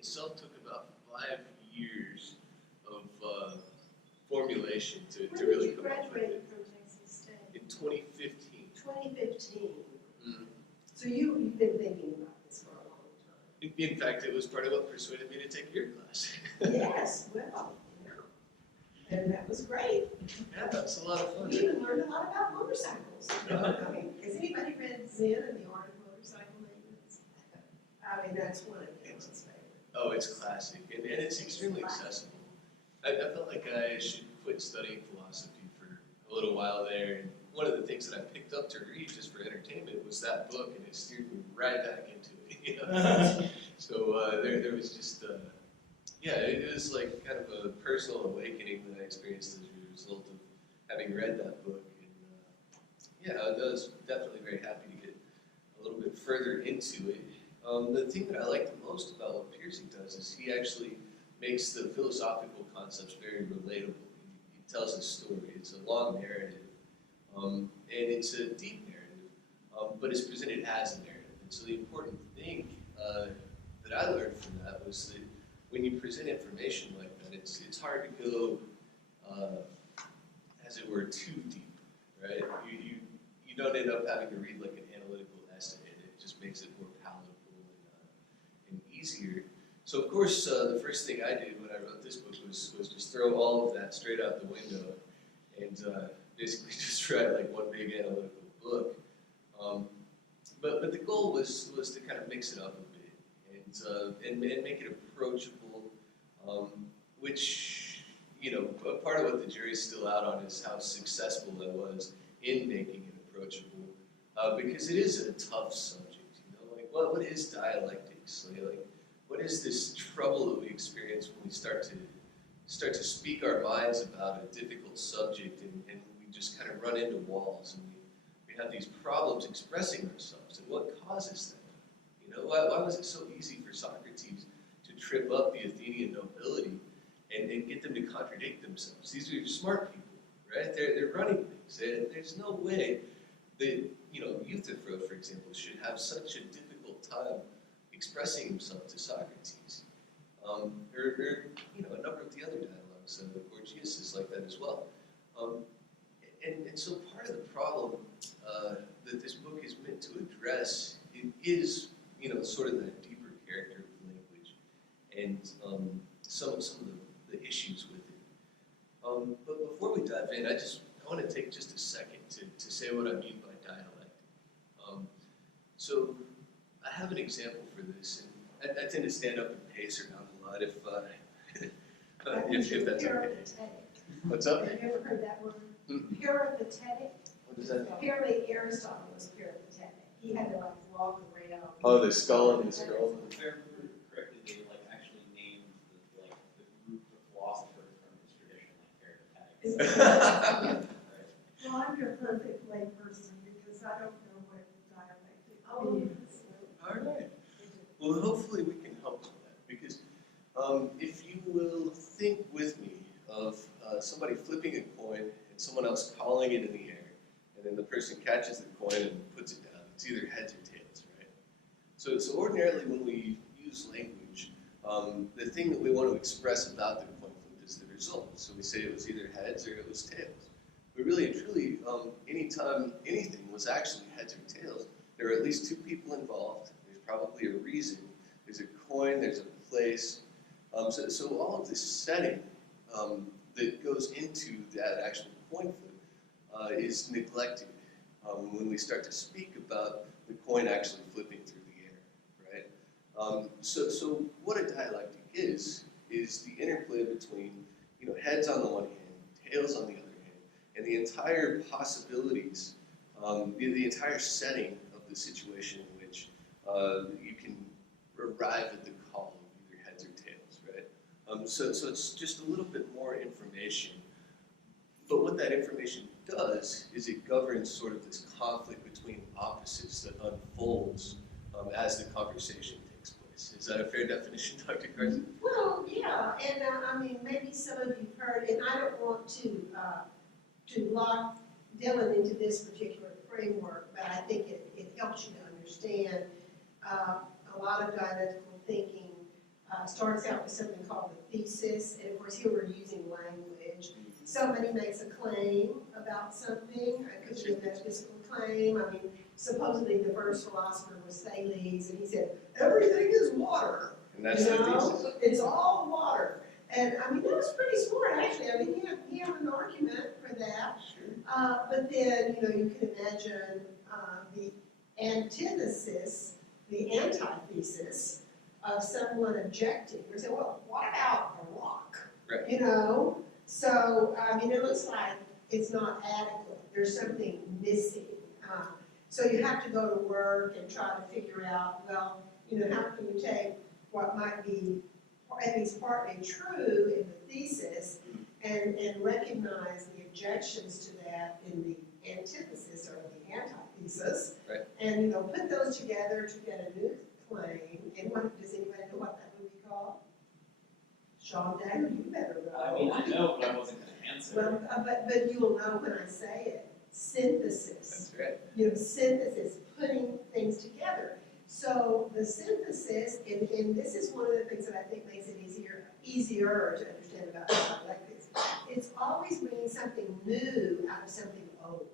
itself took about 5 years of formulation to really come up with it. From Texas State? In 2015. 2015. Mm. So you've been thinking about this for a long time. In fact, it was part of what persuaded me to take your class. Yes, well, yeah. And that was great. Yeah, that's a lot of fun. We even learned a lot about motorcycles. I mean, has anybody read Zen and the Art of Motorcycle Maintenance? I mean, that's one of Ken's favorites. Oh, it's classic, and it's extremely accessible. I felt like I should quit studying philosophy for a little while there, and one of the things that I picked up to read just for entertainment was that book, and it steered me right back into it. You know? So there was just, yeah, it was like kind of a personal awakening that I experienced as a result of having read that book. And yeah, I was definitely very happy to get a little bit further into it. The thing that I like the most about what Piercy does is he actually makes the philosophical concepts very relatable. He tells a story. It's a long narrative, and it's a deep narrative, but it's presented as a narrative. And so the important thing that I learned from that was that when you present information like that, it's hard to go, as it were, too deep, right? You don't end up having to read like an analytical essay, and it just makes it more palatable and easier. So of course, the first thing I did when I wrote this book was just throw all of that straight out the window and basically just write like one big analytical book. But the goal was to kind of mix it up a bit and make it approachable, which, you know, part of what the jury's still out on is how successful I was in making it approachable, because it is a tough subject. You know, like what is dialectics? Like what is this trouble that we experience when we start to speak our minds about a difficult subject, and we just kind of run into walls, and we have these problems expressing ourselves, and what causes them? You know, why was it so easy for Socrates to trip up the Athenian nobility and get them to contradict themselves? These are smart people, right? They're running things. There's no way that, you know, Euthyphro, for example, should have such a difficult time expressing himself to Socrates. Or you know, a number of the other dialogues, Gorgias is like that as well. And so part of the problem that this book is meant to address is, you know, sort of that deeper character of language and some of the issues with it. But before we dive in, I want to take just a second to say what I mean by dialect. So I have an example for this, and I tend to stand up and pace around a lot if that's okay. What's up? Have you ever heard that word? Peripatetic. What does that mean? Apparently Aristotle was peripatetic. He had to like walk around. Oh, the skull and the scroll. If I remember correctly, they like actually named the group of philosophers from this tradition like peripatetics. Well, I'm your perfect lay person because I don't know what dialectic is. All right. Well, hopefully we can help with that, because if you will think with me of somebody flipping a coin and someone else calling it in the air, and then the person catches the coin and puts it down, it's either heads or tails, right? So ordinarily when we use language, the thing that we want to express about the coin flip is the result. So we say it was either heads or it was tails. But really and truly, anytime anything was actually heads or tails, there are at least two people involved. There's probably a reason. There's a coin, there's a place. So all of this setting that goes into that actual coin flip is neglected when we start to speak about the coin actually flipping through the air, right? So what a dialectic is the interplay between, you know, heads on the one hand, tails on the other hand, and the entire possibilities, the entire setting of the situation in which you can arrive at the call of either heads or tails, right? So it's just a little bit more information. But what that information does is it governs sort of this conflict between opposites that unfolds as the conversation takes place. Is that a fair definition, Dr. Carson? Well, yeah, and I mean, maybe some of you've heard, and I don't want to lock Dylan into this particular framework, but I think it helps you to understand a lot of dialectical thinking starts out with something called the thesis, and of course here we're using language. Somebody makes a claim about something, it could be a metaphysical claim. I mean, supposedly the first philosopher was Thales, and he said, everything is water. And that's the thesis. It's all water. And I mean, that was pretty smart, actually. I mean, he had an argument for that. Sure. But then, you can imagine the antithesis, the antithesis of someone objecting. Or say, well, what about a rock? Right. So, I mean, it looks like it's not adequate. There's something missing. So you have to go to work and try to figure out, well, how can you take what might be at least partly true in the thesis and recognize the objections to that in the antithesis or the antithesis. Right. And, put those together to get a new claim. And does anybody know what that would be called? Sean Dagger, you better know. I mean, I know, but I wasn't gonna answer. Well, but you'll know when I say it. Synthesis. That's right. Synthesis, putting things together. So the synthesis, and this is one of the things that I think makes it easier to understand about dialectics. It's always bringing something new out of something old.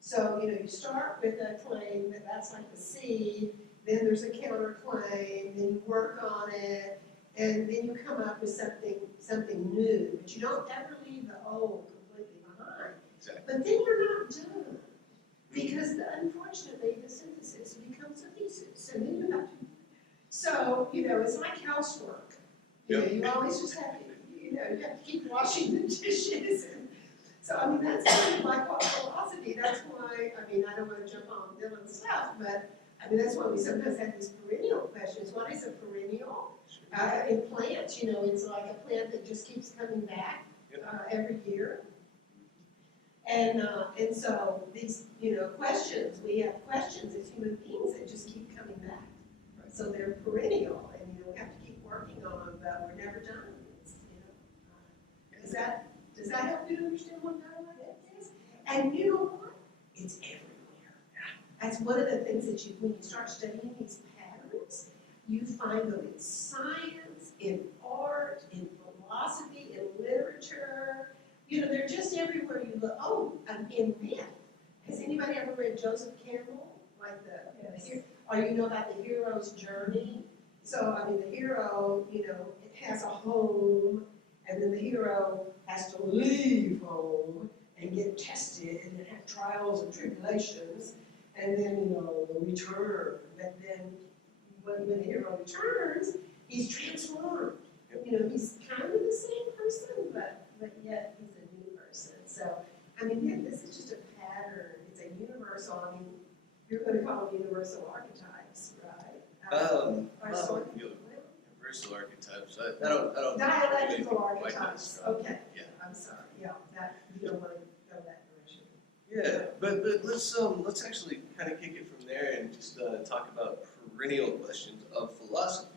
So, you start with a claim that's like the seed, then there's a counterclaim, then you work on it, and then you come up with something new. But you don't ever leave the old completely behind. Exactly. But then you're not done. Because unfortunately, the synthesis becomes a thesis, and then you have to. So, it's like housework. You always just have to, you have to keep washing the dishes. And so, I mean, that's kind of like what philosophy. That's why, I mean, I don't want to jump on Dylan's stuff, but I mean, that's why we sometimes have these perennial questions. What is a perennial? In plants, it's like a plant that just keeps coming back every year. And so these, questions, we have questions as human beings that just keep coming back. Right. So they're perennial, and we have to keep working on them, but we're never done. Does that help you to understand what dialect is? And you know what? It's everywhere. That's one of the things that when you start studying these patterns, you find them in science, in art, in philosophy, in literature. They're just everywhere you look. Oh, in myth. Has anybody ever read Joseph Campbell? Like or about the hero's journey? So, I mean, the hero, it has a home, and then the hero has to leave home and get tested and have trials and tribulations, and then, the return. But then when the hero returns, he's transformed. He's kind of the same person, but yet he's a new person. So, I mean, this is just a pattern. It's a universal. I mean, you're going to call them universal archetypes, right? Universal archetypes. I don't. Dialectical archetypes. Okay. Yeah. I'm sorry. Yeah. You don't want to go that direction. Yeah, but let's actually kind of kick it from there and just talk about perennial questions of philosophy.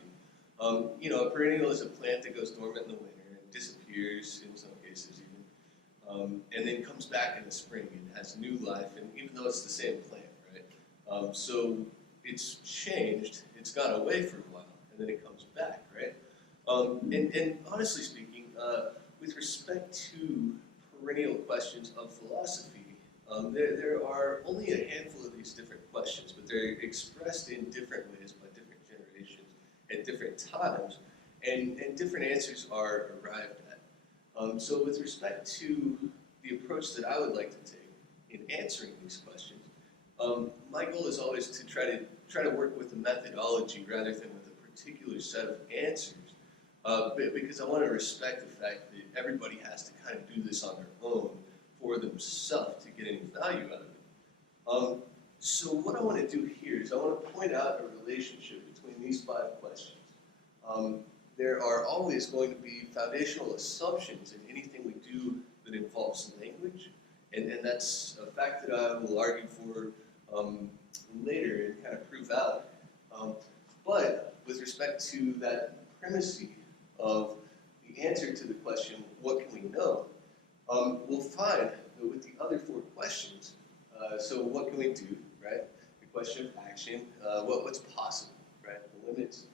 A perennial is a plant that goes dormant in the winter and disappears in some cases even, and then comes back in the spring and has new life, and even though it's the same plant, right? So it's changed, it's gone away for a while, and then it comes back, right? And honestly speaking, with respect to perennial questions of philosophy, there are only a handful of these different questions, but they're expressed in different ways by different generations at different times, and different answers are arrived at. So with respect to the approach that I would like to take in answering these questions, my goal is always to try to work with a methodology rather than with a particular set of answers, because I want to respect the fact that everybody has to kind of do this on their own for themselves to get any value out of it. So what I want to do here is I want to point out a relationship between these 5 questions. There are always going to be foundational assumptions in anything we do that involves language, and that's a fact that I will argue for later and kind of prove out. But with respect to that primacy of the answer to the question, what can we know, we'll find that with the other 4 questions, so what can we do, right? The question of action, what's possible, right? The limits.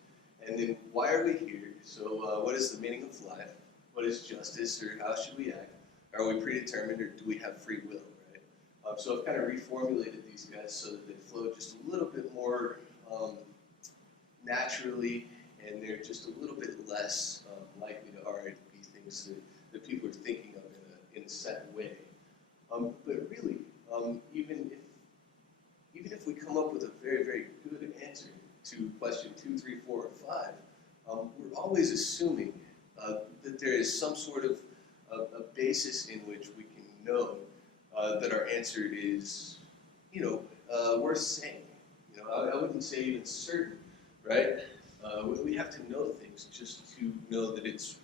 And then why are we here? So what is the meaning of life? What is justice, or how should we act? Are we predetermined, or do we have free will, right? So I've kind of reformulated these guys so that they flow just a little bit more naturally, and they're just a little bit less likely to already be things that people are thinking of in a set way. But really, even if we come up with a very, very good answer to question 2, 3, 4, or 5, we're always assuming that there is some sort of a basis in which we can know that our answer is, worth saying. I wouldn't say even certain, right? We have to know things just to know that it's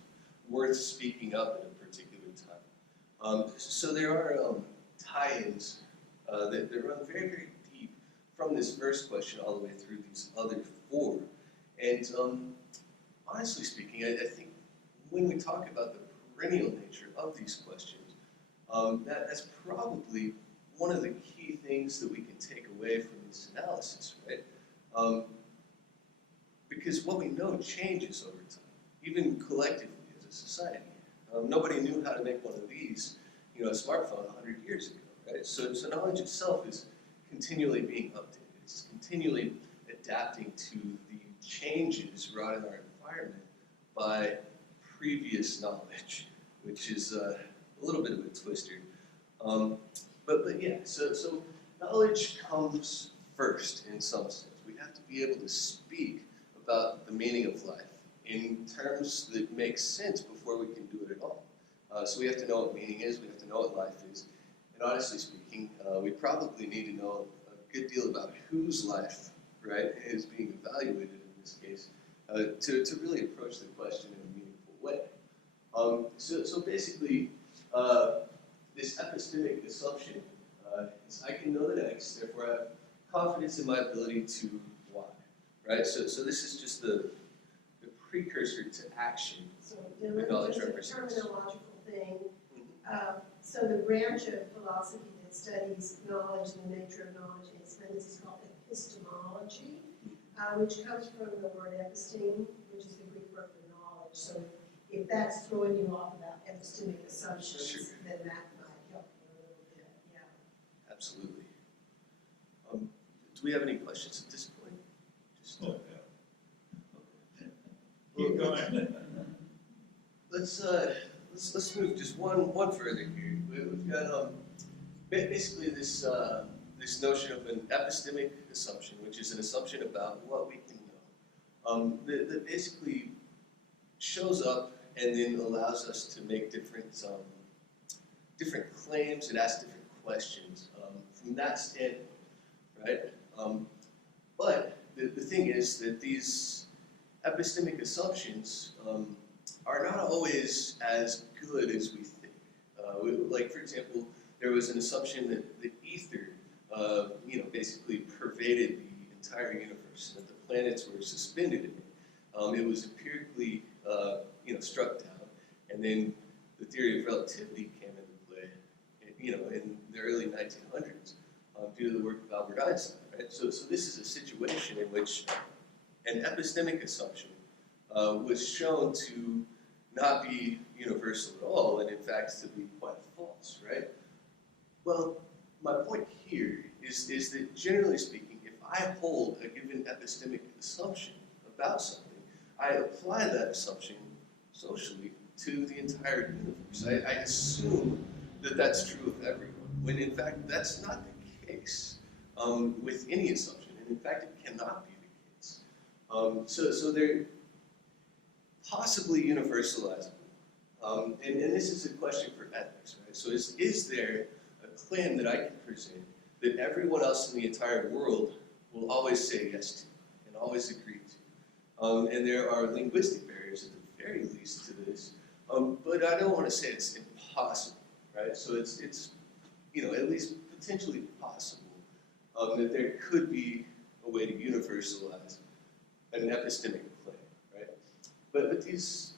worth speaking up at a particular time. So there are tie-ins that run very, very deep from this first question all the way through these other 4. And honestly speaking, I think when we talk about the perennial nature of these questions, that's probably one of the key things that we can take away from this analysis, right? Because what we know changes over time, even collectively as a society. Nobody knew how to make one of these, a smartphone 100 years ago, right? So knowledge itself is continually being updated. It's continually adapting to the changes wrought in our environment by previous knowledge, which is a little bit of a twister. But yeah, so knowledge comes first in some sense. We have to be able to speak about the meaning of life in terms that make sense before we can do it at all. So we have to know what meaning is, we have to know what life is, and honestly speaking, we probably need to know a good deal about whose life, right, is being evaluated in this case, to really approach the question in a meaningful way. So basically, this epistemic assumption is I can know the X, therefore I have confidence in my ability to Y, right? So this is just the precursor to action. So let me just a terminological thing. So the branch of philosophy that studies knowledge and the nature of knowledge and its limits is called epistemology, which comes from the word episteme, which is the Greek word for knowledge. So if that's throwing you off about epistemic assumptions, Sure. then that might help you a little bit, yeah. Absolutely. Do we have any questions at this point? Just, Keep going. Let's move just one further here. We've got basically this notion of an epistemic assumption, which is an assumption about what we can know, that basically shows up and then allows us to make different claims and ask different questions from that standpoint, right? But the thing is that these epistemic assumptions are not always as good as we think. Like, for example, there was an assumption that the ether, basically pervaded the entire universe, that the planets were suspended in it. It was empirically, struck down, and then the theory of relativity came into play, in the early 1900s, due to the work of Albert Einstein, right? So this is a situation in which an epistemic assumption was shown to not be universal at all, and in fact to be quite false, right? Well, my point here is that generally speaking, if I hold a given epistemic assumption about something, I apply that assumption socially to the entire universe. I assume that that's true of everyone, when in fact that's not the case with any assumption, and in fact it cannot be the case. So they're possibly universalizable. And this is a question for ethics, right? So is there a claim that I can present that everyone else in the entire world will always say yes to and always agree to? And there are linguistic barriers at the very least to this, but I don't want to say it's impossible, right? So it's at least potentially possible that there could be a way to universalize an epistemic claim, right? But these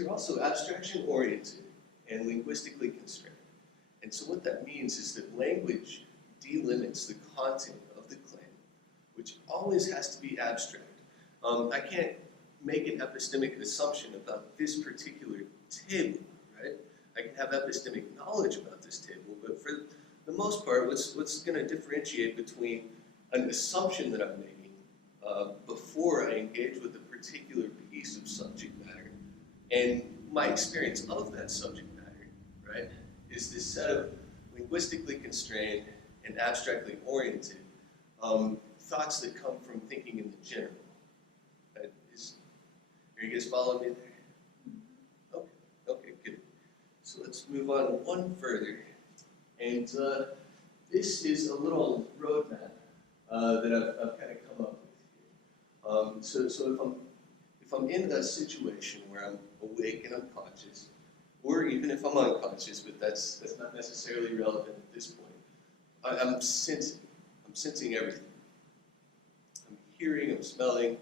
are also abstraction-oriented and linguistically constrained. And so what that means is that language delimits the content of the claim, which always has to be abstract. I can't make an epistemic assumption about this particular table, right? I can have epistemic knowledge about this table, but for the most part, what's going to differentiate between an assumption that I'm making before I engage with a particular piece of subject matter and my experience of that subject matter, right, is this set of linguistically constrained and abstractly oriented thoughts that come from thinking in the general. Are you guys following me there? Okay, good. So let's move on one further. And this is a little roadmap that I've kind of come up with here. So if I'm in a situation where I'm awake and unconscious, or even if I'm unconscious, but that's not necessarily relevant at this point, I'm sensing everything. I'm hearing, I'm smelling,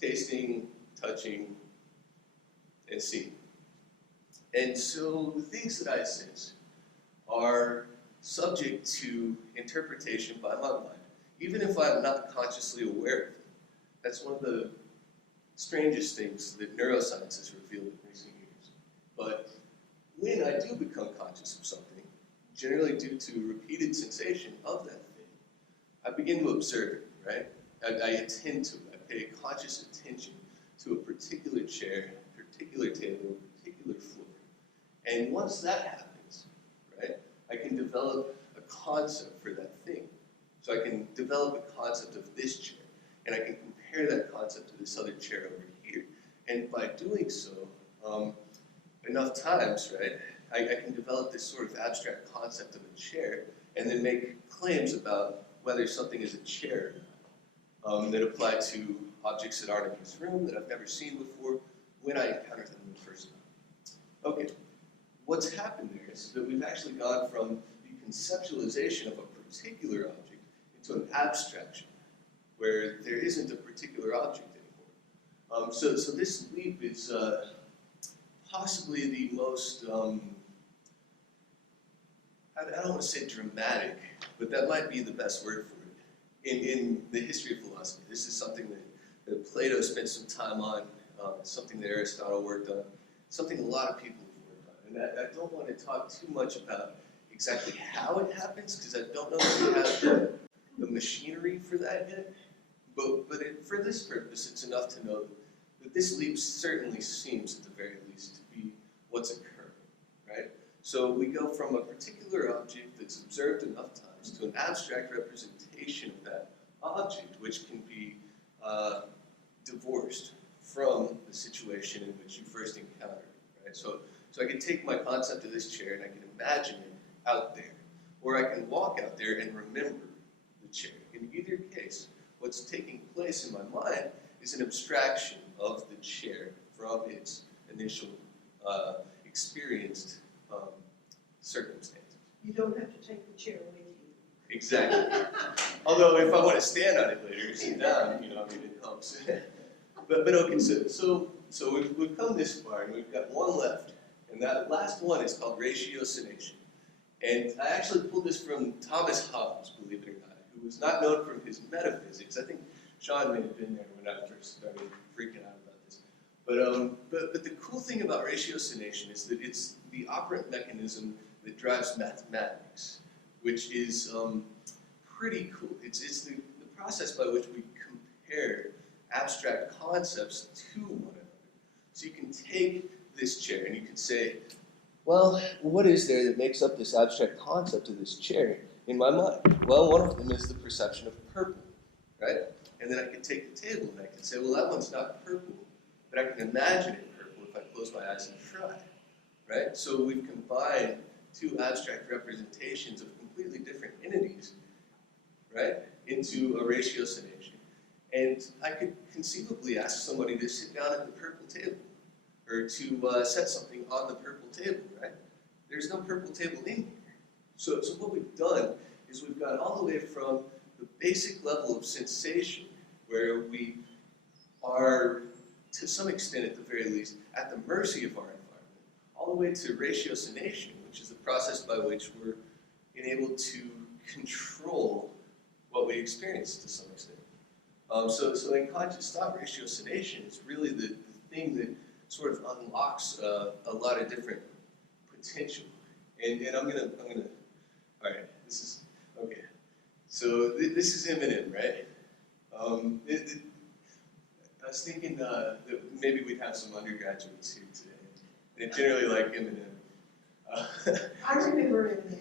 tasting, touching, and seeing. And so the things that I sense are subject to interpretation by my mind, even if I'm not consciously aware of them. That's one of the strangest things that neuroscience has revealed in recent years. But when I do become conscious of something, generally due to repeated sensation of that thing, I begin to observe it, right? I attend to it. I pay conscious attention to a particular chair, particular table, particular floor. And once that happens, right, I can develop a concept for that thing. So I can develop a concept of this chair, and I can compare that concept to this other chair over here. And by doing so, enough times, right, I can develop this sort of abstract concept of a chair, and then make claims about whether something is a chair or not, that apply to objects that aren't in this room, that I've never seen before, when I encounter them the first time. Okay, what's happened there is that we've actually gone from the conceptualization of a particular object into an abstraction, where there isn't a particular object anymore. So this leap is possibly the most, I don't want to say dramatic, but that might be the best word for it in the history of philosophy. This is something that Plato spent some time on, something that Aristotle worked on, something a lot of people have worked on. And I don't want to talk too much about exactly how it happens, because I don't know if we have the machinery for that yet. But for this purpose, it's enough to know that this leap certainly seems, at the very least, to be what's occurring, right? So we go from a particular object that's observed enough times to an abstract representation of that object, which can be divorced from the situation in which you first encountered it, right? So I can take my concept of this chair and I can imagine it out there, or I can walk out there and remember the chair. In either case, what's taking place in my mind is an abstraction of the chair from its initial experienced circumstances. You don't have to take the chair with you. Exactly. Although if I want to stand on it later, sit down, it helps. but okay, so we've come this far, and we've got one left, and that last one is called ratiocination. And I actually pulled this from Thomas Hobbes, believe it or not, who was not known from his metaphysics. I think Sean may have been there when I first started freaking out about this. But the cool thing about ratiocination is that it's the operant mechanism that drives mathematics, which is pretty cool. It's the process by which we compare abstract concepts to one another. So you can take this chair and you can say, well, what is there that makes up this abstract concept of this chair in my mind? Well, one of them is the perception of purple, right? And then I can take the table and I can say, well, that one's not purple, but I can imagine it purple if I close my eyes and try, right? So we've combined two abstract representations of completely different entities, right, into a ratiocination. And I could conceivably ask somebody to sit down at the purple table, or to set something on the purple table, right? There's no purple table in here. So what we've done is we've gone all the way from the basic level of sensation, where we are, to some extent at the very least, at the mercy of our environment, all the way to ratiocination, which is the process by which we're enabled to control what we experience to some extent. So in conscious thought, ratiocination is really the thing that sort of unlocks a lot of different potential. And I'm gonna, all right, this is, okay. So this is Eminem, right? I was thinking that maybe we'd have some undergraduates here today. They generally like Eminem. I remember it now.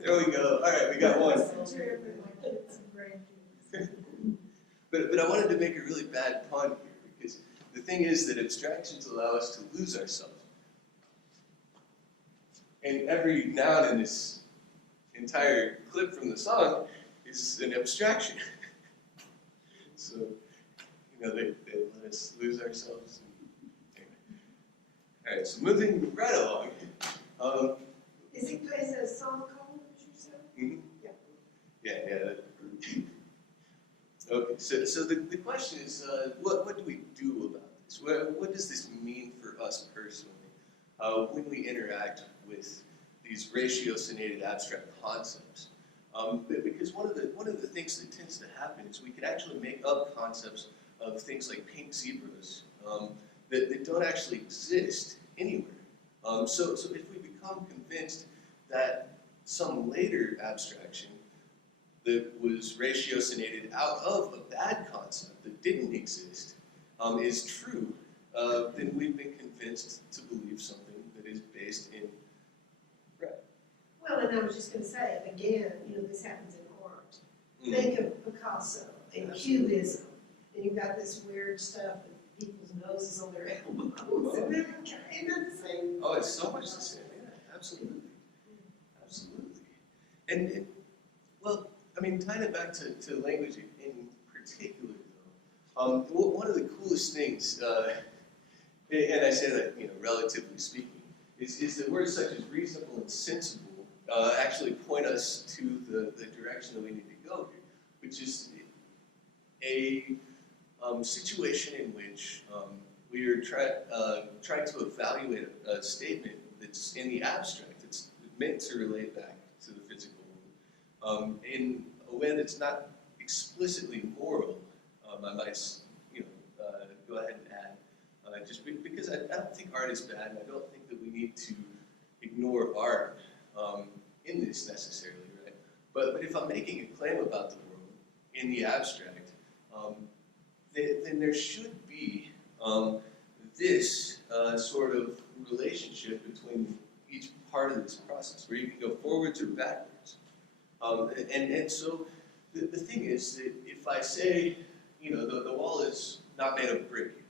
There we go. All right, we got one. Listen to it with my kids and grandkids. But I wanted to make a really bad pun here because the thing is that abstractions allow us to lose ourselves. And every noun in this entire clip from the song is an abstraction. So, you know, they let us lose ourselves. Anyway. All right, so moving right along. Is he plays a song called yourself? Mhm. Yeah. Yeah. Okay, so the question is, what do we do about this? What does this mean for us personally when we interact with these ratiocinated abstract concepts? Because one of the things that tends to happen is we can actually make up concepts of things like pink zebras that don't actually exist anywhere. So if we become convinced that some later abstraction that was ratiocinated out of a bad concept that didn't exist is true, then we've been convinced to believe something that is based in right. Well, and I was just gonna say, again, you know, this happens in art. Think of Picasso and Cubism, and you've got this weird stuff with people's noses on their elbows. Isn't that the same? Oh, it's so much the same. Yeah, absolutely. Absolutely. And well, I mean, tying it back to language in particular, though, one of the coolest things, and I say that, you know, relatively speaking, is that words such as reasonable and sensible actually point us to the direction that we need to go here, which is a situation in which we are trying to evaluate a statement that's in the abstract. It's meant to relate back to the physical world in a way that's not explicitly moral. I might, you know, go ahead and add, just because I don't think art is bad, and I don't think that we need to ignore art in this necessarily, right? But if I'm making a claim about the world in the abstract, then there should be this sort of relationship between each part of this process, where you can go forwards or backwards. And so the thing is that if I say, you know, the wall is not made of brick,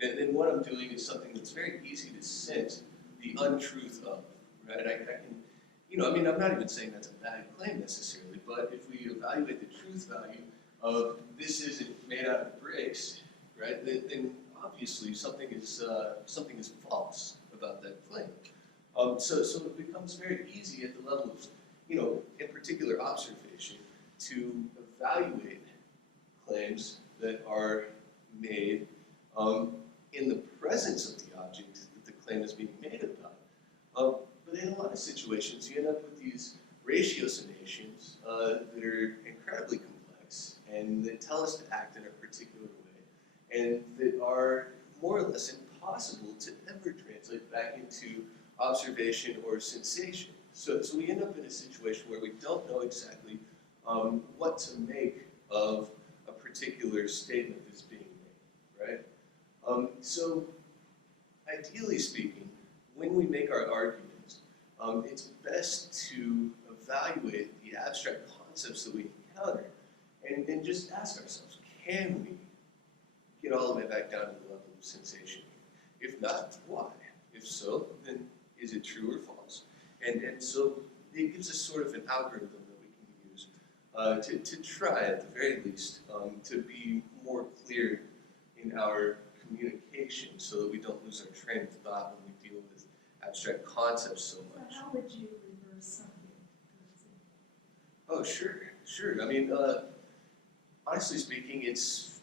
then what I'm doing is something that's very easy to sense the untruth of, right? I can, you know, I mean, I'm not even saying that's a bad claim necessarily, but if we evaluate the truth value of this isn't made out of bricks, right, then obviously something is false about that claim. So it becomes very easy at the level of, you know, in particular observation, to evaluate claims that are made in the presence of the object that the claim is being made about. But in a lot of situations, you end up with these ratiocinations that are incredibly complex and that tell us to act in a particular way and that are more or less impossible to ever translate back into observation or sensation. So we end up in a situation where we don't know exactly what to make of a particular statement that's being made, right? So ideally speaking, when we make our arguments, it's best to evaluate the abstract concepts that we encounter and just ask ourselves, can we get all the way back down to the level of sensation? If not, why? If so, then is it true or false? And so it gives us sort of an algorithm that we can use to try, at the very least, to be more clear in our communication so that we don't lose our train of thought when we deal with abstract concepts so much. So how would you reverse something? Oh, sure. I mean, honestly speaking, it's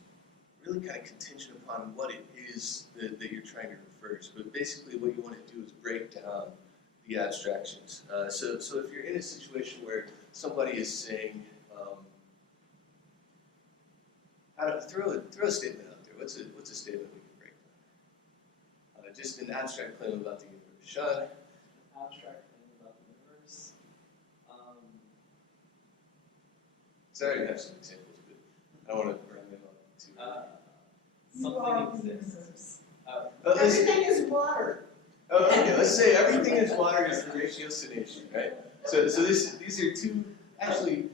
really kind of contingent upon what it is that you're trying to reverse. But basically what you want to do is break down the abstractions. So if you're in a situation where somebody is saying, throw a statement out there. What's a statement we can break down? Just an abstract claim about the universe. Sean? Abstract claim about the universe. Sorry to have some examples, but I don't want to bring them up too You are Something the exists. universe. Everything is water. Oh, okay, let's say everything is water is the ratiocination, right? So these are two, actually,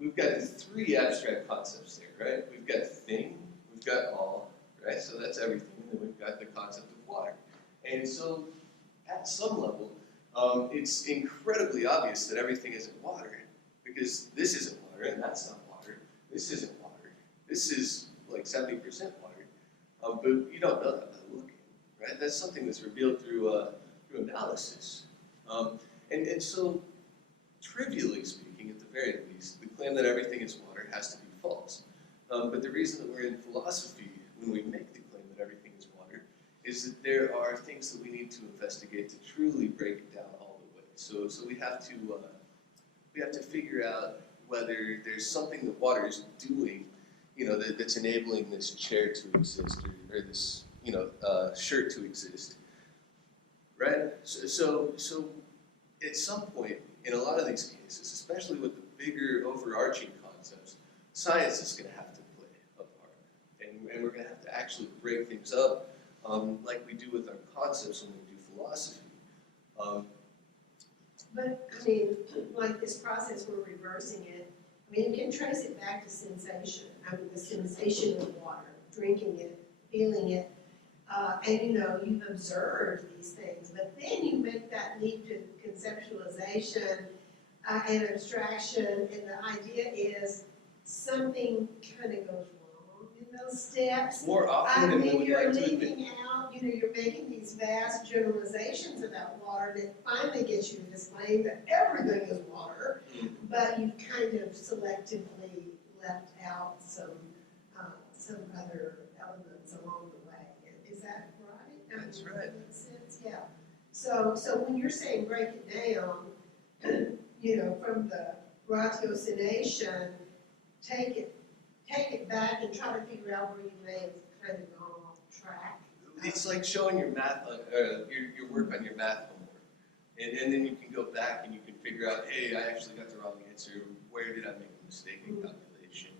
we've got three abstract concepts there, right? We've got thing, we've got all, right? So that's everything, and then we've got the concept of water. And so, at some level, it's incredibly obvious that everything isn't water, because this isn't water, and that's not water. This isn't water. This is like 70% water, but you don't know that by looking, right? That's something that's revealed through analysis. And so, trivially speaking, at the very least, the claim that everything is water has to be false. But the reason that we're in philosophy when we make the claim that everything is water is that there are things that we need to investigate to truly break it down all the way. So we have to figure out whether there's something that water is doing, that's enabling this chair to exist or this, shirt to exist, right? So at some point, in a lot of these cases, especially with the bigger overarching concepts, science is going to have to play a part. And we're going to have to actually break things up like we do with our concepts when we do philosophy. But, I mean, like this process, we're reversing it. I mean, you can trace it back to sensation. I mean, the sensation of water, drinking it, feeling it. And you've observed these things, but then you make that leap to conceptualization and abstraction, and the idea is something kind of goes wrong in those steps. More often than we would you're like to admit. leaving out, you're making these vast generalizations about water that finally get you to this claim that everything is water, but you've kind of selectively left out some other elements along the way. Is that right? That's right. Makes sense? Yeah. So when you're saying break it down, from the ratiocination, take it back and try to figure out where you may have kind of gone off track. It's like showing your math, your work on your math homework. And then you can go back and you can figure out, hey, I actually got the wrong answer. Where did I make a mistake in calculation?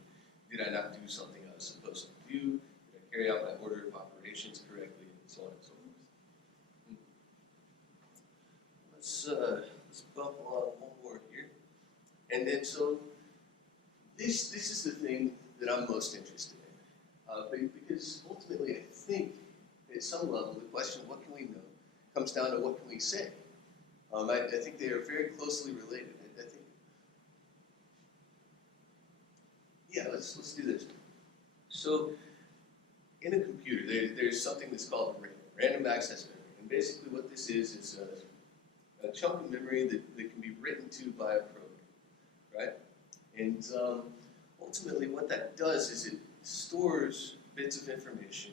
Did I not do something I was supposed to do? Did I carry out my order of operations correctly? And so on and so forth. Let's bump along one more here. And then so this is the thing that I'm most interested in. Because ultimately I think at some level the question of what can we know comes down to what can we say. I think they are very closely related. I think, yeah, let's do this. So in a computer, there's something that's called random access memory. And basically what this is a chunk of memory that can be written to by a program, right? And ultimately what that does is it stores bits of information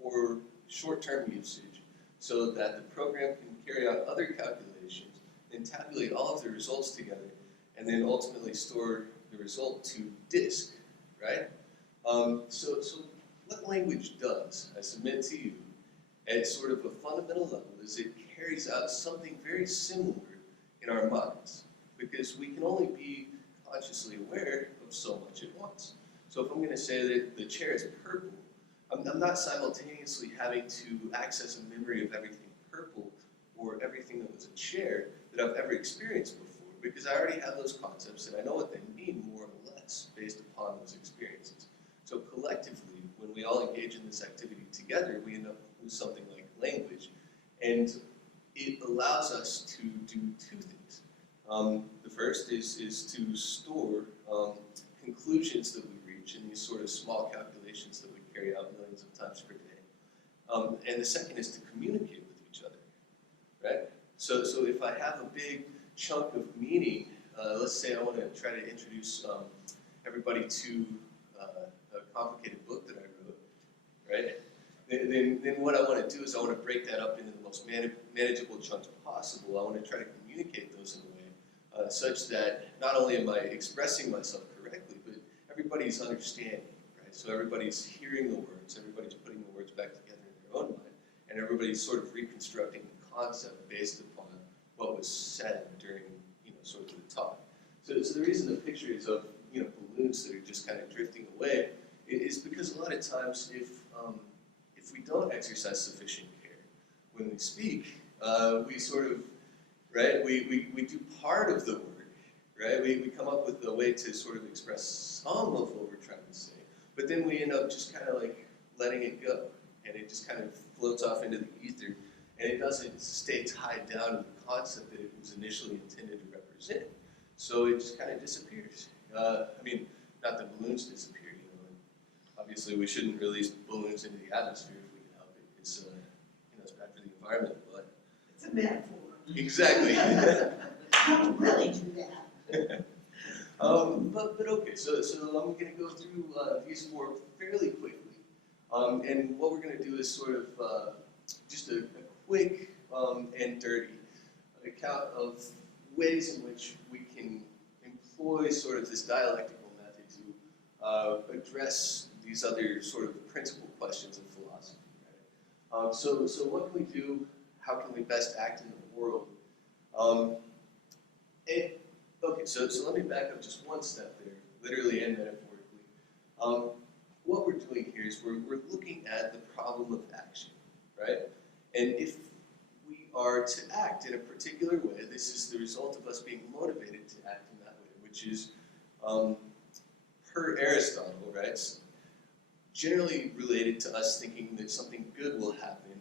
for short-term usage so that the program can carry out other calculations and tabulate all of the results together and then ultimately store the result to disk, right? So what language does, I submit to you, at sort of a fundamental level, is it carries out something very similar in our minds, because we can only be consciously aware of so much at once. So if I'm going to say that the chair is purple, I'm not simultaneously having to access a memory of everything purple or everything that was a chair that I've ever experienced before, because I already have those concepts and I know what they mean more or less based upon those experiences. So collectively, when we all engage in this activity together, we end up with something like language, and it allows us to do two things. The first is to store conclusions that we reach in these sort of small calculations that we carry out millions of times per day. And the second is to communicate with each other, right? So if I have a big chunk of meaning, let's say I want to try to introduce everybody to a complicated book that I wrote, right? Then what I want to do is I want to break that up into the most manageable chunks possible. I want to try to communicate those in a way such that not only am I expressing myself correctly, but everybody's understanding, right? right? So everybody's hearing the words, everybody's putting the words back together in their own mind, and everybody's sort of reconstructing the concept based upon what was said during, sort of the talk. So the reason the pictures of, balloons that are just kind of drifting away is because a lot of times if we don't exercise sufficient care when we speak, we sort of, right, we do part of the word, right? We come up with a way to sort of express some of what we're trying to say, but then we end up just kind of like letting it go, and it just kind of floats off into the ether, and it doesn't stay tied down to the concept that it was initially intended to represent. So it just kind of disappears. I mean, not that balloons disappear, and obviously we shouldn't release balloons into the atmosphere if we can help it, because it's bad for the environment, but... It's a metaphor. Exactly. I don't really do that. But okay, so I'm going to go through these four fairly quickly. And what we're going to do is sort of just a quick and dirty account of ways in which we can employ sort of this dialectical method to address these other sort of principal questions of philosophy. Right? So what can we do? How can we best act in the world? Okay, so let me back up just one step there, literally and metaphorically. What we're doing here is we're looking at the problem of action, right? And if we are to act in a particular way, this is the result of us being motivated to act in that way, which is, per Aristotle, right, generally related to us thinking that something good will happen,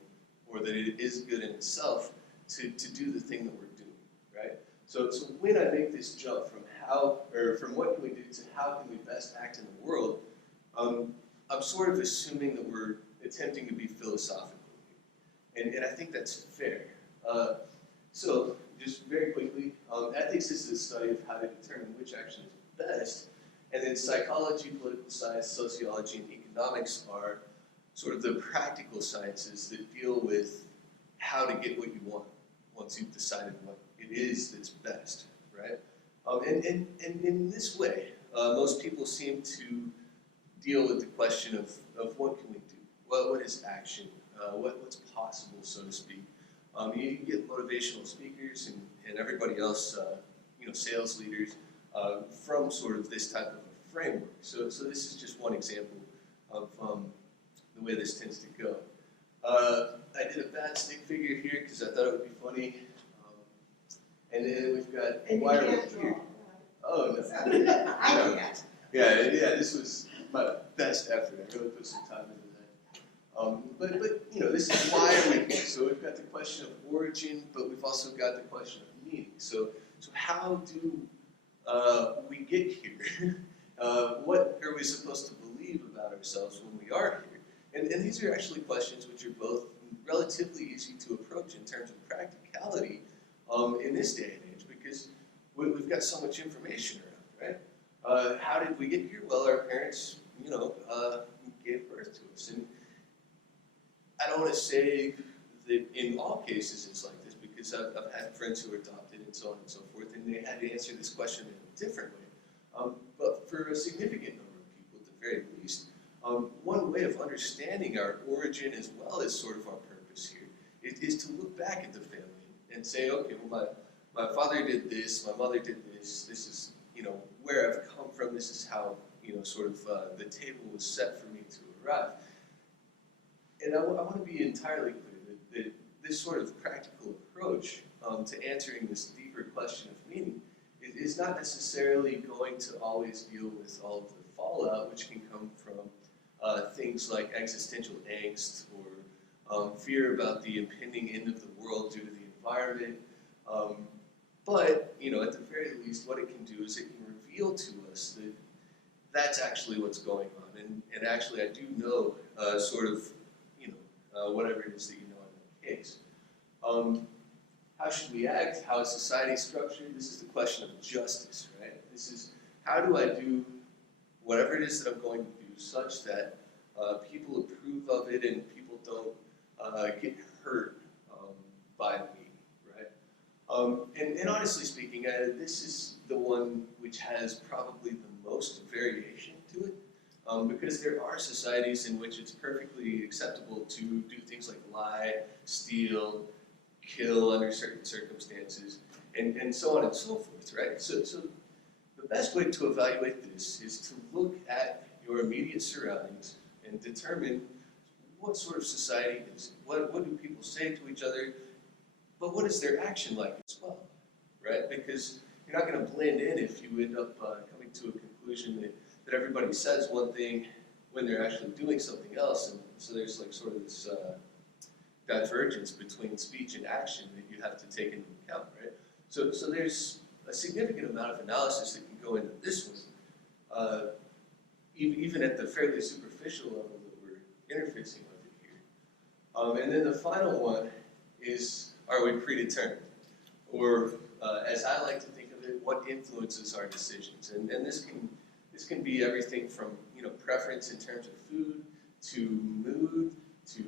or that it is good in itself, to do the thing that we're doing, right? So when I make this jump from what can we do to how can we best act in the world, I'm sort of assuming that we're attempting to be philosophical here. And I think that's fair. So just very quickly, ethics is the study of how to determine which action is best, and then psychology, political science, sociology, and economics are sort of the practical sciences that deal with how to get what you want once you've decided what it is that's best, right? And in this way, most people seem to deal with the question of what can we do? What is action? What's possible, so to speak? You get motivational speakers and everybody else, sales leaders, from sort of this type of a framework. So this is just one example of the way this tends to go. I did a bad stick figure here because I thought it would be funny. And then we've got And you wire can't draw. here. Oh, no. I can't. Yeah, this was my best effort. I really put some time into that. But this is why are we here? So we've got the question of origin, but we've also got the question of meaning. So how do we get here? What are we supposed to believe about ourselves when we are here? And these are actually questions which are both relatively easy to approach in terms of practicality in this day and age, because we've got so much information around, right? How did we get here? Well, our parents, gave birth to us. And I don't want to say that in all cases it's like this, because I've had friends who are adopted and so on and so forth, and they had to answer this question in a different way. But for a significant number of people, at the very least, one way of understanding our origin as well as sort of our purpose here is to look back at the family and say, okay, well, my father did this, my mother did this, this is, where I've come from, this is how, sort of the table was set for me to arrive. And I want to be entirely clear that this sort of practical approach to answering this deeper question of meaning is not necessarily going to always deal with all of the fallout which can come from things like existential angst or fear about the impending end of the world due to the environment. But, at the very least, what it can do is it can reveal to us that that's actually what's going on. And actually, I do know sort of, whatever it is that you know in that case. How should we act? How is society structured? This is the question of justice, right? This is, how do I do whatever it is that I'm going to do such that people approve of it and people don't get hurt by me, right? And honestly speaking, this is the one which has probably the most variation to it. because there are societies in which it's perfectly acceptable to do things like lie, steal, kill under certain circumstances, and so on and so forth, right? So the best way to evaluate this is to look at your immediate surroundings and determine what sort of society is it? What do people say to each other? But what is their action like as well, right? Because you're not going to blend in if you end up coming to a conclusion that everybody says one thing when they're actually doing something else, and so there's like sort of this divergence between speech and action that you have to take into account, right? So there's a significant amount of analysis that can go into this one, even at the fairly superficial level that we're interfacing with it here. And then the final one is, are we predetermined? Or, as I like to think of it, what influences our decisions? And this can be everything from, you know, preference in terms of food, to mood, to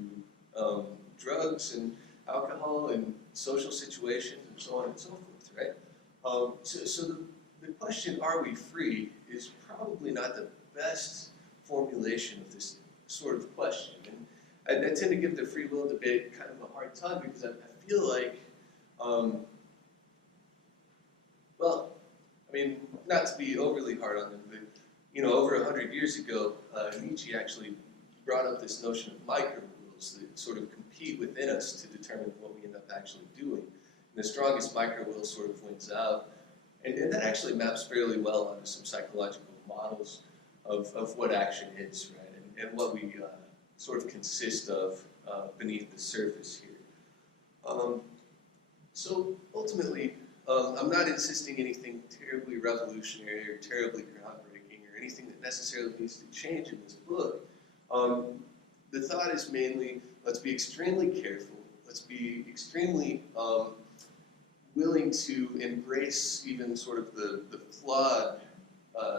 drugs and alcohol and social situations and so on and so forth, right? So the question, are we free, is probably not the best formulation of this sort of question. And I tend to give the free will debate kind of a hard time because I feel like, well, I mean, not to be overly hard on them, but, you know, over 100 years ago, Nietzsche actually brought up this notion of micro-wills that sort of compete within us to determine what we end up actually doing. And the strongest micro-will sort of wins out. And that actually maps fairly well onto some psychological models of what action is, right? And what we sort of consist of beneath the surface here. So ultimately, I'm not insisting anything terribly revolutionary or terribly groundbreaking or anything that necessarily needs to change in this book. The thought is mainly, let's be extremely careful, let's be extremely willing to embrace even sort of the flawed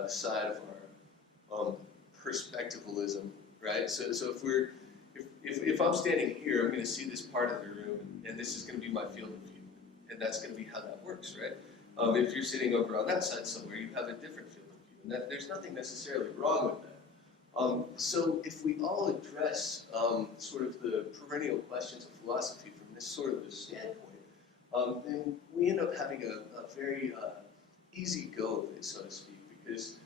side of our perspectivalism, right? So if I'm standing here, I'm going to see this part of the room, and this is going to be my field of view, and that's going to be how that works, right? If you're sitting over on that side somewhere, you have a different field of view, and there's nothing necessarily wrong with that. So if we all address sort of the perennial questions of philosophy from this sort of a standpoint, then we end up having a very easy go of it, so to speak, because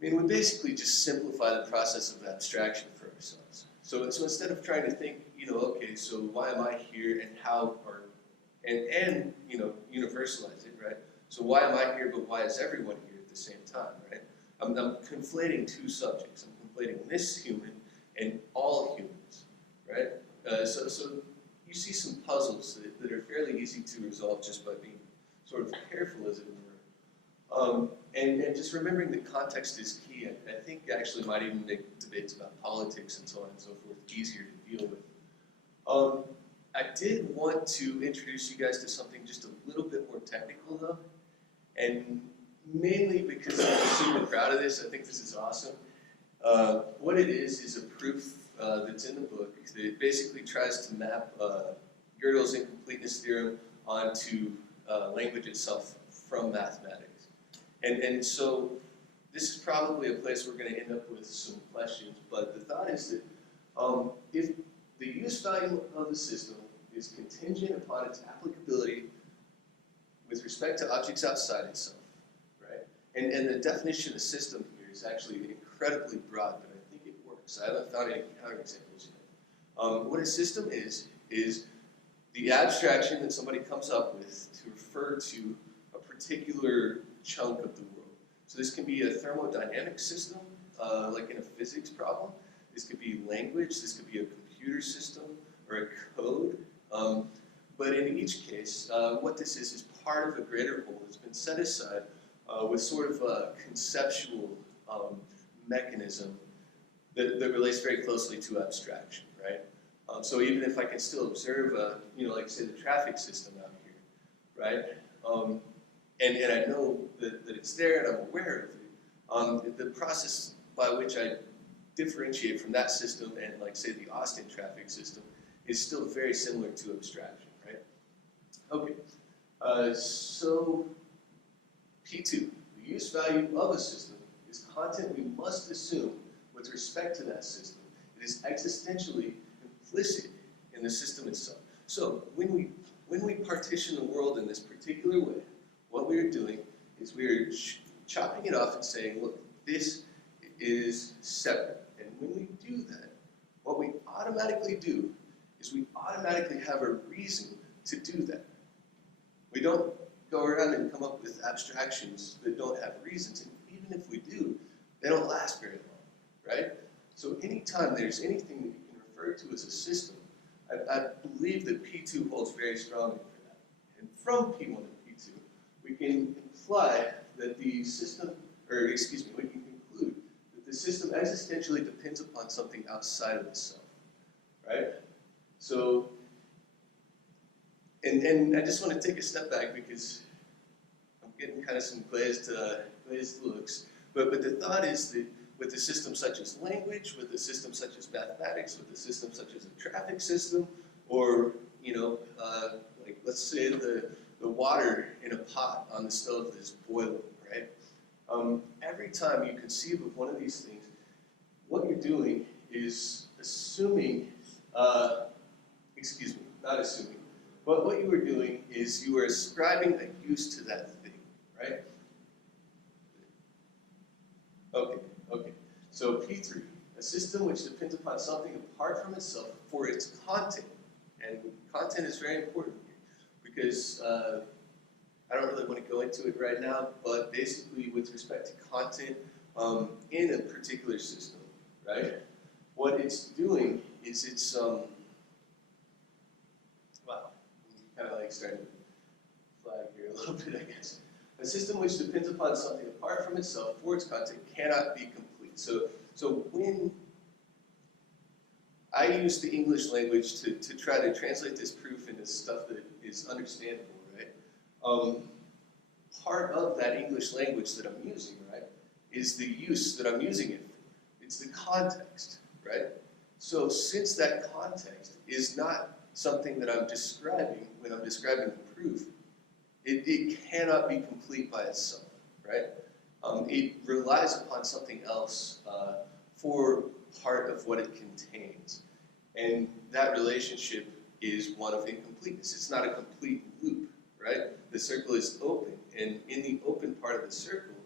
I mean, we basically just simplify the process of abstraction for ourselves. So instead of trying to think, you know, okay, so why am I here and how, and you know, universalize it, right? So why am I here, but why is everyone here at the same time, right? I'm conflating two subjects. I'm conflating this human and all humans, right? So you see some puzzles that are fairly easy to resolve just by being sort of careful, as it were. And just remembering that context is key, I think actually might even make debates about politics and so on and so forth easier to deal with. I did want to introduce you guys to something just a little bit more technical though, and mainly because I'm super proud of this. I think this is awesome. What it is a proof that's in the book that basically tries to map Gödel's incompleteness theorem onto language itself from mathematics. And so this is probably a place we're going to end up with some questions, but the thought is that if the use value of the system is contingent upon its applicability with respect to objects outside itself, right? And the definition of system here is actually incredibly broad, but I think it works. I haven't found any counterexamples yet. What a system is the abstraction that somebody comes up with to refer to a particular chunk of the world. So this can be a thermodynamic system, like in a physics problem. This could be language, this could be a computer system, or a code. But in each case, what this is part of a greater whole that's been set aside with sort of a conceptual mechanism that relates very closely to abstraction, right? So even if I can still observe, you know, like say the traffic system out here, right? And I know that it's there and I'm aware of it. The process by which I differentiate from that system and like say the Austin traffic system is still very similar to abstraction, right? Okay, so P2, the use value of a system is content we must assume with respect to that system. It is existentially implicit in the system itself. So when we partition the world in this particular way, what we are doing is we are chopping it off and saying, look, this is separate. And when we do that, what we automatically do is we automatically have a reason to do that. We don't go around and come up with abstractions that don't have reasons, and even if we do, they don't last very long, right? So anytime there's anything that you can refer to as a system, I believe that P2 holds very strongly for that. And from P1 and P2, we can imply that the system, or excuse me, we can conclude that the system existentially depends upon something outside of itself, right? So, and I just want to take a step back because I'm getting kind of some glazed looks, but the thought is that with a system such as language, with a system such as mathematics, with a system such as a traffic system, or, you know, like let's say the water in a pot on the stove that's boiling, right? Every time you conceive of one of these things, what you're doing is assuming, excuse me, not assuming, but what you are doing is you are ascribing a use to that thing, right? Okay. So P3, a system which depends upon something apart from itself for its content. And content is very important here because I don't really want to go into it right now, but basically with respect to content in a particular system, right? What it's doing is it's, wow, kind of like starting to flag here a little bit, I guess. A system which depends upon something apart from itself for its content cannot be complete. So when I use the English language to try to translate this proof into stuff that is understandable, right? Part of that English language that I'm using, right, is the use that I'm using it for. It's the context, right? So since that context is not something that I'm describing when I'm describing the proof, it cannot be complete by itself, right? It relies upon something else for part of what it contains. And that relationship is one of incompleteness. It's not a complete loop, right? The circle is open, and in the open part of the circle,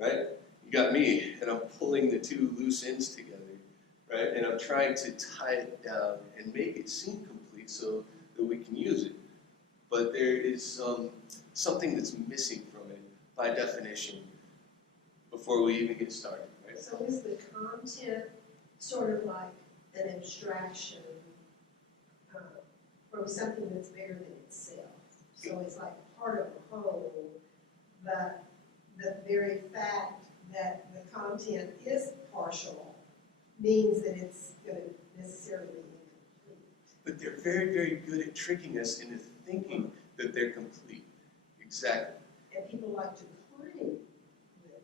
right, you got me, and I'm pulling the two loose ends together, right? And I'm trying to tie it down and make it seem complete so that we can use it. But there is something that's missing from it by definition before we even get started, right? So is the content sort of like an abstraction from something that's bigger than itself? So it's like part of a whole, but the very fact that the content is partial means that it's going to necessarily be incomplete. But they're very, very good at tricking us into thinking that they're complete. Exactly. And people like to claim that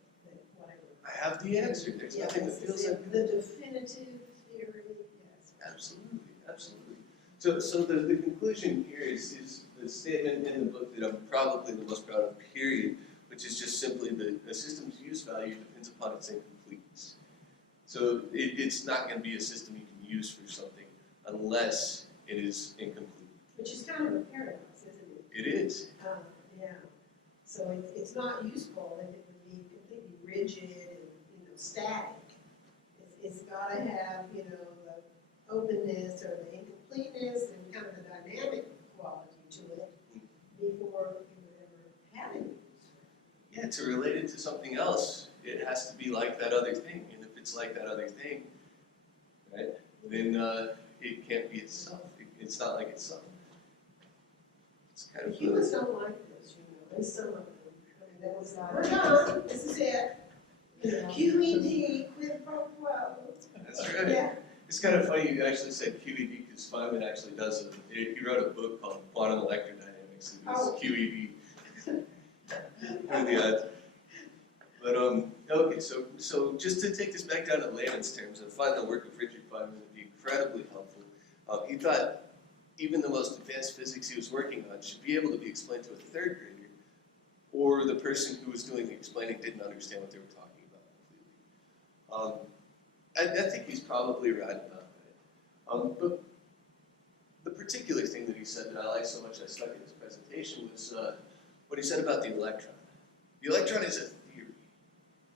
whatever. I have the answer. There's nothing that feels like the definitive theory, yes. Absolutely, absolutely. So the conclusion here is the statement in the book that I'm probably the most proud of, period, which is just simply that a system's use value depends upon its incompleteness. So it's not going to be a system you can use for something unless it is incomplete. Which is kind of a paradox, isn't it? It is. Yeah. So it's not useful if it would be completely rigid and static. It's got to have the openness or the incompleteness and kind of the dynamic quality to it before it would ever have any use. Yeah, to relate it to something else, it has to be like that other thing. And if it's like that other thing, right, then it can't be itself. It's not like itself. It's kind of Humans don't like this, and some of them. I mean, that was we're done. This is it. QED, quid pro quo. That's right. Yeah. It's kind of funny you actually said QED because Feynman actually does it. He wrote a book called Quantum Electrodynamics. It was QED. What are the odds? But okay, so just to take this back down to layman's terms, I find the work of Richard Feynman to be incredibly helpful. He thought even the most advanced physics he was working on should be able to be explained to a third grader, or the person who was doing the explaining didn't understand what they were talking about completely. I think he's probably right about that. But the particular thing that he said that I liked so much I stuck in his presentation was what he said about the electron. The electron is a theory.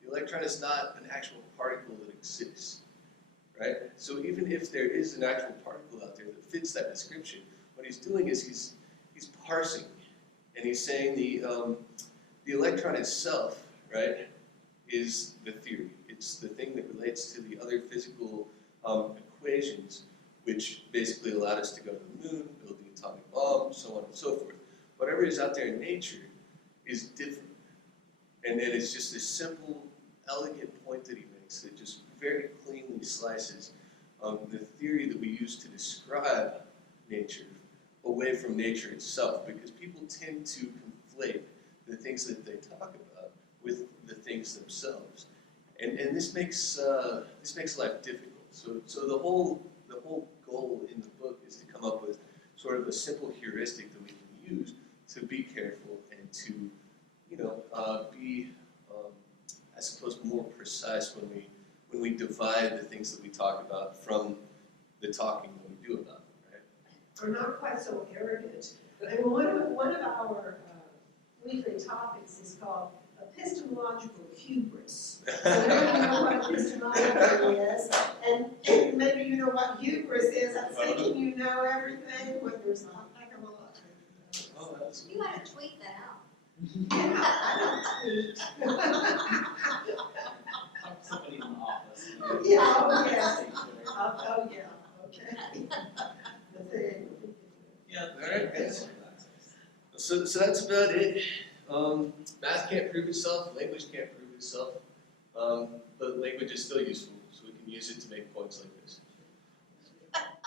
The electron is not an actual particle that exists, right? So even if there is an actual particle out there that fits that description, what he's doing is he's parsing, and he's saying the electron itself, right, is the theory. It's the thing that relates to the other physical equations, which basically allowed us to go to the moon, build the atomic bomb, so on and so forth. Whatever is out there in nature is different. And then it's just this simple, elegant point that he makes that just very cleanly slices the theory that we use to describe nature away from nature itself, because people tend to conflate the things that they talk about with the things themselves. And this makes life difficult. So the whole goal in the book is to come up with sort of a simple heuristic that we can use to be careful and to, be, I suppose, more precise when we divide the things that we talk about from the talking that we do about them, right? Or not quite so arrogant. And one of our weekly topics is called epistemological hubris. So maybe you know what epistemology is, and maybe you know what hubris is. I'm thinking you know everything when there's a heck of a lot. Oh, that's You ought to tweet that out. Yeah, I don't tweet. Somebody in the office. Yeah, oh yes. Oh yeah, okay. The thing. Yeah. All right, guys. So that's about it. Math can't prove itself, language can't prove itself, but language is still useful, so we can use it to make points like this.